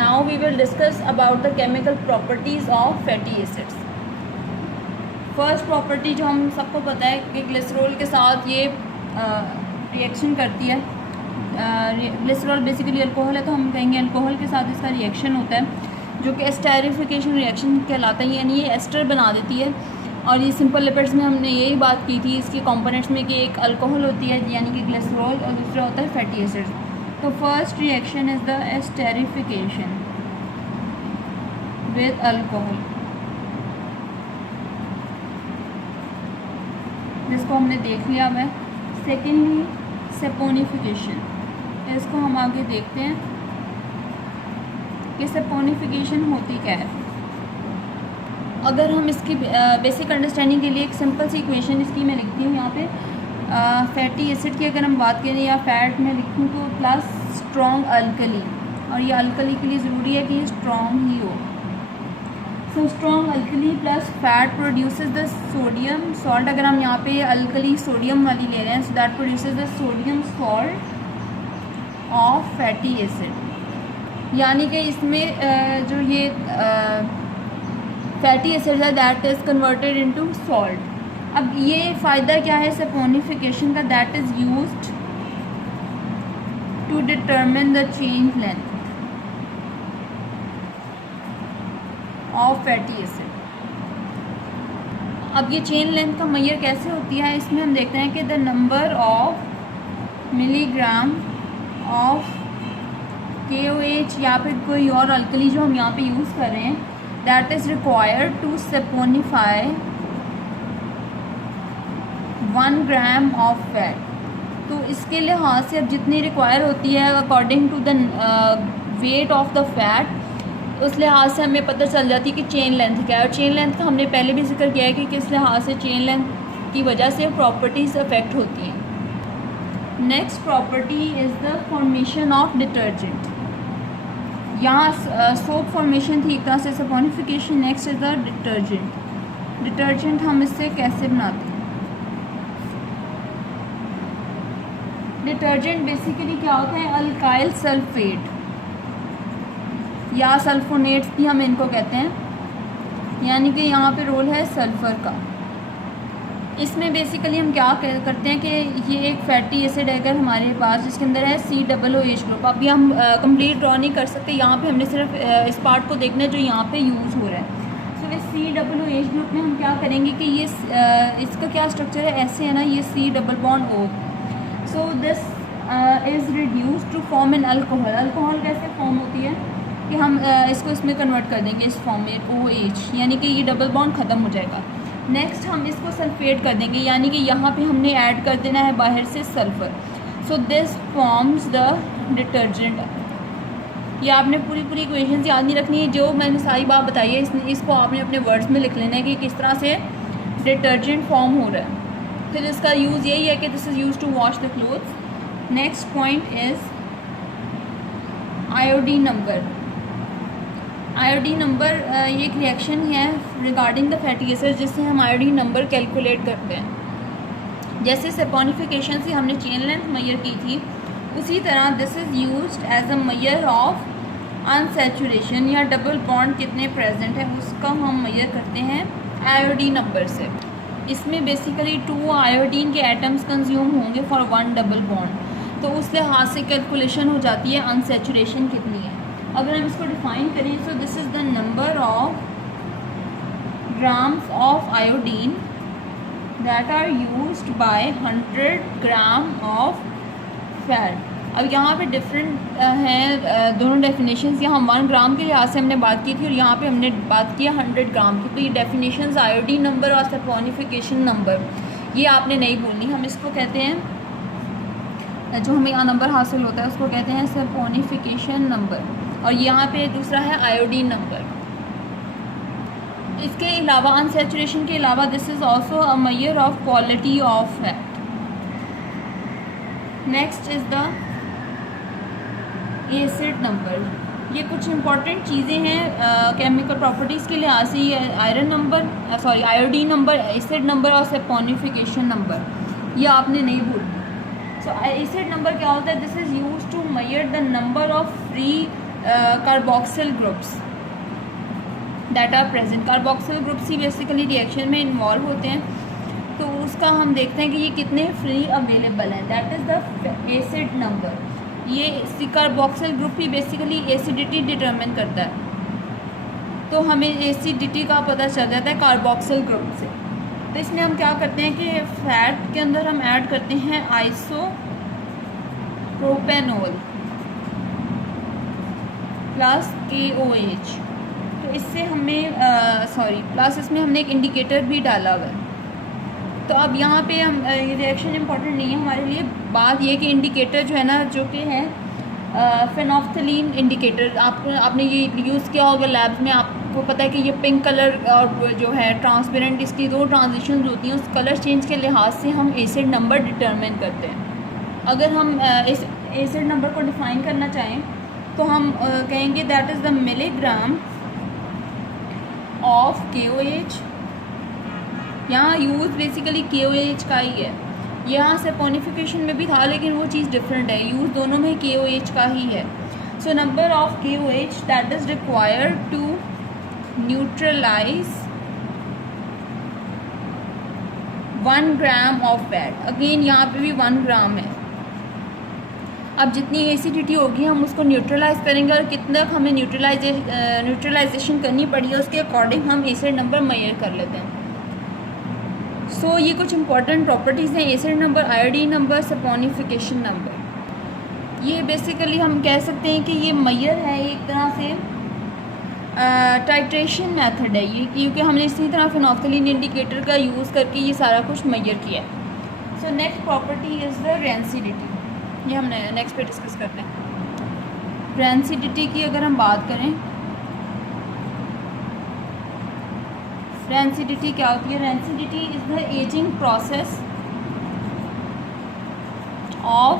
Now we will discuss about the chemical properties of fatty acids. First property जो हम सबको पता है कि ग्लिसरॉल के साथ ये रिएक्शन करती है. ग्लिसरॉल बेसिकली अल्कोहल है, तो हम कहेंगे अल्कोहल के साथ इसका रिएक्शन होता है जो कि एस्टेरिफिकेशन रिएक्शन कहलाता है, यानी ये एस्टर बना देती है. और ये सिंपल लिपिड्स में हमने यही बात की थी इसके कंपोनेंट्स में कि एक अल्कोहल होती है यानी कि ग्लिसरॉल और दूसरा होता है फैटी एसिड्स. तो first reaction is the esterification with alcohol, जिसको हमने देख लिया है. सेकेंडली सेपोनिफिकेशन, इसको हम आगे देखते हैं कि सेपोनिफिकेशन होती क्या है. अगर हम इसकी बेसिक अंडरस्टैंडिंग के लिए एक सिंपल सी इक्वेशन इसकी मैं लिखती हूँ यहाँ पे. फैटी एसिड की अगर हम बात करें या फैट में लिखूँ तो प्लस स्ट्रॉन्ग अल्कली, और ये अल्कली के लिए ज़रूरी है कि ये स्ट्रॉन्ग ही हो. So strong alkali plus fat produces the sodium salt. अगर हम यहाँ पे अल्कली सोडियम वाली ले रहे हैं, so that produces the sodium salt of fatty acid, यानी कि इसमें जो ये फैटी एसिड है that is converted into salt. अब ये फ़ायदा क्या है सेपोनिफिकेशन का, that is used to determine the chain length of fatty acid. अब ये चेन लेंथ का मेजर कैसे होती है, इसमें हम देखते हैं कि the number of milligram of KOH या फिर कोई और अल्कली जो हम यहाँ पे यूज़ कर रहे हैं, that is required to saponify 1 gram of fat. तो इसके लिहाज से अब जितनी रिक्वायर होती है according to the weight of the fat, उस लिहाज से हमें पता चल जाती है कि चेन लेंथ क्या है. और चेन लेंथ का हमने पहले भी जिक्र किया है कि किस लिहाज से चेन लेंथ की वजह से प्रॉपर्टीज़ अफेक्ट होती हैं. Next property is the formation of detergent. यहाँ सोप फॉर्मेशन थी एक तरह से saponification. Next is the detergent. Detergent हम इससे कैसे बनाते हैं. डिटर्जेंट बेसिकली क्या होता है, अल्काइल सल्फेट या सल्फोनेट्स भी हम इनको कहते हैं, यानी कि यहाँ पे रोल है सल्फ़र का. इसमें बेसिकली हम क्या करते हैं कि ये एक फैटी एसिड है अगर हमारे पास, जिसके अंदर है COOH ग्रुप. अभी हम कंप्लीट ड्रॉ नहीं कर सकते, यहाँ पे हमने सिर्फ इस पार्ट को देखना है जो यहाँ पे यूज़ हो रहा है. सो इस COOH ग्रुप में हम क्या करेंगे कि ये इसका क्या स्ट्रक्चर है, ऐसे है ना, ये C double bond O. So this is reduce to form in alcohol. Alcohol कैसे फॉर्म होती है कि हम इसको इसमें कन्वर्ट कर देंगे इस फॉर्म में OH, यानी कि ये डबल बॉन्ड ख़त्म हो जाएगा. नेक्स्ट हम इसको सल्फेट कर देंगे, यानी कि यहाँ पे हमने ऐड कर देना है बाहर से sulphur. So this forms the detergent. ये आपने पूरी इक्वेशंस याद नहीं रखनी है, जो मैंने सारी बात बताई है इसको आपने अपने वर्ड्स में लिख लेना है कि किस तरह से डिटर्जेंट फॉर्म हो रहा है. फिर इसका यूज़ यही है कि this is use to wash the clothes. Next point is iodine number. Iodine number ये एक रिएक्शन है रिगार्डिंग द फैटी एसिड, जिससे हम आयोडीन नंबर कैलकुलेट करते हैं. जैसे सेपोनिफिकेशन से हमने चेन लेंथ मेजर की थी, उसी तरह this is used as a measure of unsaturation या डबल बॉन्ड कितने प्रेजेंट है उसका हम मेजर करते हैं आयोडीन नंबर से. इसमें बेसिकली 2 आयोडीन के एटम्स कंज्यूम होंगे फॉर 1 डबल बॉन्ड, तो उस लिहाज से कैलकुलेशन हो जाती है अनसैचुरेशन कितनी है. अगर हम इसको डिफाइन करें, so this is the number of grams of iodine that are used by 100 gram of fat. अब यहाँ पे डिफरेंट हैं दोनों डेफिनेशंस. यहाँ 1 ग्राम के लिहाज से हमने बात की थी और यहाँ पे हमने बात किया 100 ग्राम की. तो ये डेफिनेशंस आयोडीन नंबर और सेपोनिफिकेशन नंबर ये आपने नहीं भूलनी. हम इसको कहते हैं, जो हमें यहाँ नंबर हासिल होता है उसको कहते हैं सेपोनिफिकेशन नंबर, और यहाँ पे दूसरा है आयोडीन नंबर. इसके अलावा अनसैचुरेशन के अलावा this is also a measure of quality of fat. Next is the acid number. ये कुछ इंपॉर्टेंट चीज़ें हैं केमिकल प्रॉपर्टीज़ के लिहाज से. ये आयोडीन नंबर, एसिड नंबर और सेपोनिफिकेशन नंबर ये आपने नहीं भूलना. सो एसिड नंबर क्या होता है, this is use to measure the number of free carboxyl groups that are present. Carboxyl groups ही बेसिकली रिएक्शन में इन्वॉल्व होते हैं, तो उसका हम देखते हैं कि ये कितने फ्री अवेलेबल हैं, that is the acid number. ये कार्बोक्सिल ग्रुप ही बेसिकली एसिडिटी डिटरमिन करता है, तो हमें एसिडिटी का पता चल जाता है कार्बोक्सिल ग्रुप से। तो इसमें हम क्या करते हैं कि फैट के अंदर हम ऐड करते हैं आइसोप्रोपेनॉल प्लस KOH। तो इससे हमें प्लस इसमें हमने एक इंडिकेटर भी डाला हुआ है। तो अब यहाँ पे हम ये रिएक्शन इंपॉर्टेंट नहीं है हमारे लिए, बात ये कि इंडिकेटर जो है ना, जो कि है फेनोफ्थलीन इंडिकेटर, आपने ये यूज़ किया होगा लैब्स में, आपको पता है कि ये पिंक कलर और जो है ट्रांसपेरेंट, इसकी 2 ट्रांजिशंस होती हैं, उस कलर चेंज के लिहाज से हम एसिड नंबर डिटरमिन करते हैं। अगर हम इस एसिड नंबर को डिफ़ाइन करना चाहें तो हम कहेंगे that is the milligram of KOH। यहाँ यूज़ बेसिकली KOH का ही है, यहाँ से पोनिफिकेशन में भी था लेकिन वो चीज़ डिफरेंट है, यूज़ दोनों में KOH का ही है। So number of KOH that is required to neutralise 1 gram of fat. Again यहाँ पे भी 1 ग्राम है। अब जितनी एसिडिटी होगी हम उसको न्यूट्रलाइज करेंगे, और कितना हमें न्यूट्रलाइजेशन करनी पड़ी है उसके अकॉर्डिंग हम एसिड नंबर मेजर कर लेते हैं। सो ये कुछ इंपॉर्टेंट प्रॉपर्टीज़ हैं acid number, iodine number, saponification number. ये बेसिकली हम कह सकते हैं कि ये मेजर है, एक तरह से टाइट्रेशन मेथड है ये, क्योंकि हमने इसी तरह फेनोफ्थलीन इंडिकेटर का यूज़ करके ये सारा कुछ मेजर किया है। So next property is the rancidity, ये हम नेक्स्ट पे डिस्कस करते हैं। रेंसिडिटी की अगर हम बात करें, रेंसिडिटी क्या होती है? Rancidity is the ageing process of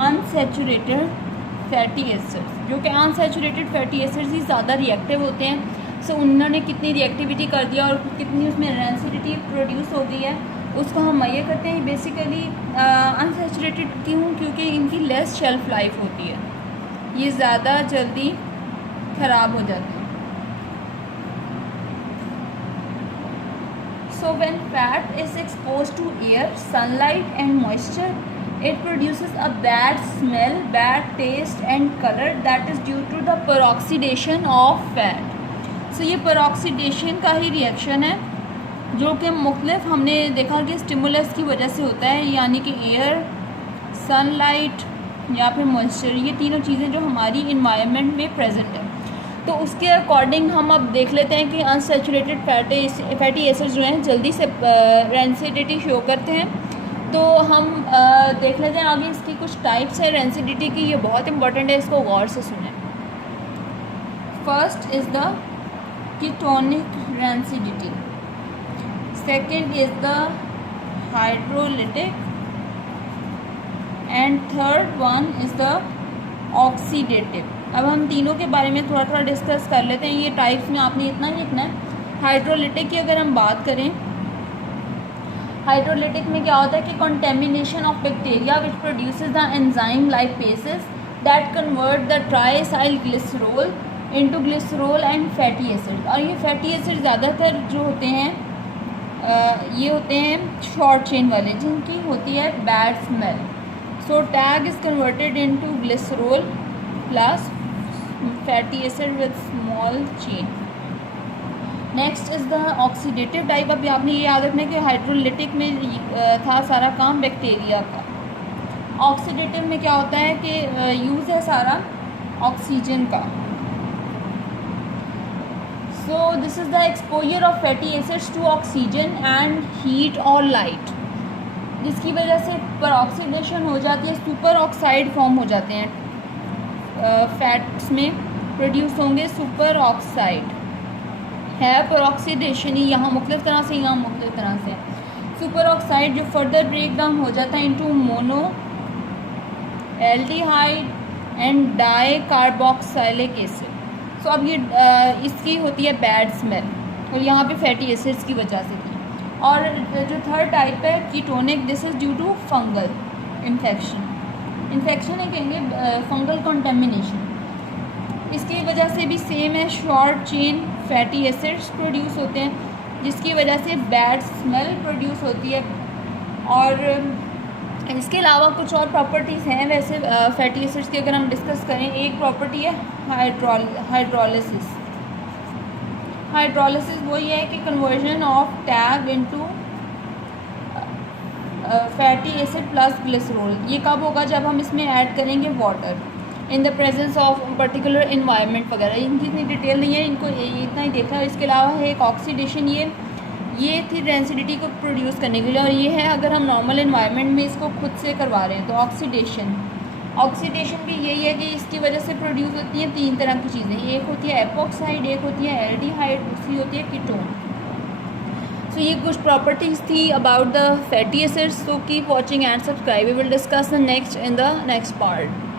unsaturated fatty acids, जो कि अनसैचुरेटेड फैटी एसिड्स ही ज़्यादा रिएक्टिव होते हैं। सो उन्होंने कितनी रिएक्टिविटी कर दिया और कितनी उसमें रेंसिडिटी प्रोड्यूस हो गई है उसको हम ये करते हैं। बेसिकली अनसैचुरेटेड क्यों? क्योंकि इनकी लेस शेल्फ लाइफ होती है, ये ज़्यादा जल्दी ख़राब हो जाते हैं। So when fat is exposed to air, sunlight and moisture, it produces a bad smell, bad taste and color that is due to the peroxidation of fat. So ये peroxidation का ही रिएक्शन है जो कि मुख्तलिफ हमने देखा कि स्टिमुलस की वजह से होता है, यानी कि एयर, सनलाइट या फिर मॉइस्चर, ये तीनों चीज़ें जो हमारी इन्वायरमेंट में प्रेजेंट है। तो उसके अकॉर्डिंग हम अब देख लेते हैं कि अनसैचुरेटेड फैटी एसिड्स जो हैं जल्दी से रेंसिडिटी शो करते हैं। तो हम देख लेते हैं आगे इसकी कुछ टाइप्स है रेंसिडिटी की, ये बहुत इंपॉर्टेंट है, इसको गौर से सुनें। First is the ketonic rancidity, second is the hydrolytic and third one is the oxidative. अब हम तीनों के बारे में थोड़ा थोड़ा डिस्कस कर लेते हैं। ये टाइप्स में आपने इतना ही लिखना है। हाइड्रोलिटिक की अगर हम बात करें, हाइड्रोलिटिक में क्या होता है कि contamination of bacteria which produces the enzyme lipases that convert the triacyl glycerol into glycerol and fatty acid. और ये फैटी एसिड ज़्यादातर जो होते हैं ये होते हैं शॉर्ट चेन वाले, जिनकी होती है bad smell. So tag is converted into glycerol plus fatty acid with small chain. Next is the oxidative type. अभी आपने ये याद रखना है कि हाइड्रोलिटिक में था सारा काम बैक्टीरिया का, ऑक्सीडेटिव में क्या होता है कि यूज़ है सारा ऑक्सीजन का। So this is the exposure of fatty acids to oxygen and heat और लाइट, जिसकी वजह से परऑक्सीडेशन हो जाती है, सुपर ऑक्साइड फॉर्म हो जाते हैं, फैट्स में प्रोड्यूस होंगे सुपर ऑक्साइड। है परऑक्सीडेशन ही यहाँ मुख्तलिफ तरह से, यहाँ मुख्तलिफ तरह से। सुपर ऑक्साइड जो फर्दर ब्रेक डाउन हो जाता है into mono aldehyde and dicarboxylic acid. So अब ये इसकी होती है बैड स्मेल, और यहाँ पे फैटी एसिड्स की वजह से थी। और जो थर्ड टाइप है ketonic, this is due to fungal infection. Infection है कहेंगे फंगल कंटेमिनेशन। इसकी वजह से भी सेम है, short chain fatty acids produce होते हैं जिसकी वजह से बैड स्मेल प्रोड्यूस होती है। और इसके अलावा कुछ और प्रॉपर्टीज़ हैं वैसे फैटी एसिड्स की अगर हम डिस्कस करें। एक प्रॉपर्टी है हाइड्रोलिसिस। हाइड्रोलिसिस वही है कि conversion of tag into fatty acid plus glycerol. ये कब होगा? जब हम इसमें ऐड करेंगे water in the presence of particular environment वगैरह। इनकी इतनी डिटेल नहीं है, इनको इतना ही देखा। इसके अलावा है एक ऑक्सीडेशन, ये थी डेंसिटी को प्रोड्यूस करने के लिए, और ये है अगर हम नॉर्मल इन्वायरमेंट में इसको खुद से करवा रहे हैं तो ऑक्सीडेशन भी यही है कि इसकी वजह से प्रोड्यूस होती हैं 3 तरह की चीज़ें। एक होती है एपोक्साइड, एक होती है एल्डिहाइड, दूसरी होती है कीटोन। सो ये कुछ प्रॉपर्टीज़ थी about the fatty acids. So keep watching and subscribe. We will discuss the next in the next part.